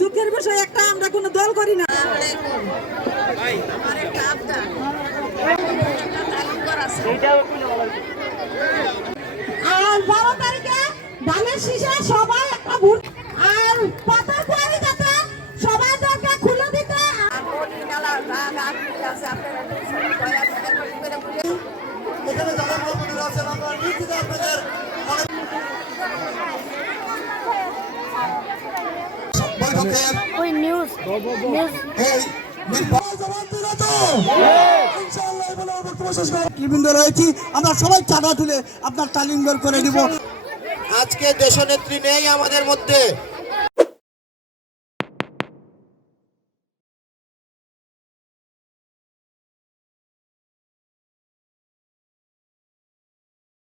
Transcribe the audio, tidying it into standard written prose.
দুঃখের বিষয় একটা, আমরা কোনো দল করি না। আর 12 তারিখে ধানের শীষে সবাই একটা ভোট, আর পাতা তৈরি যাতে সবাই দরকার খুলে দিতে। এখানে যারা মন্ত্রীরা আছেন আমরা নিশ্চিত আপনাদের আমরা সবাই চাঁদা তুলে আপনার তালিম করে দিব। আজকে দেশনেত্রী নেই আমাদের মধ্যে।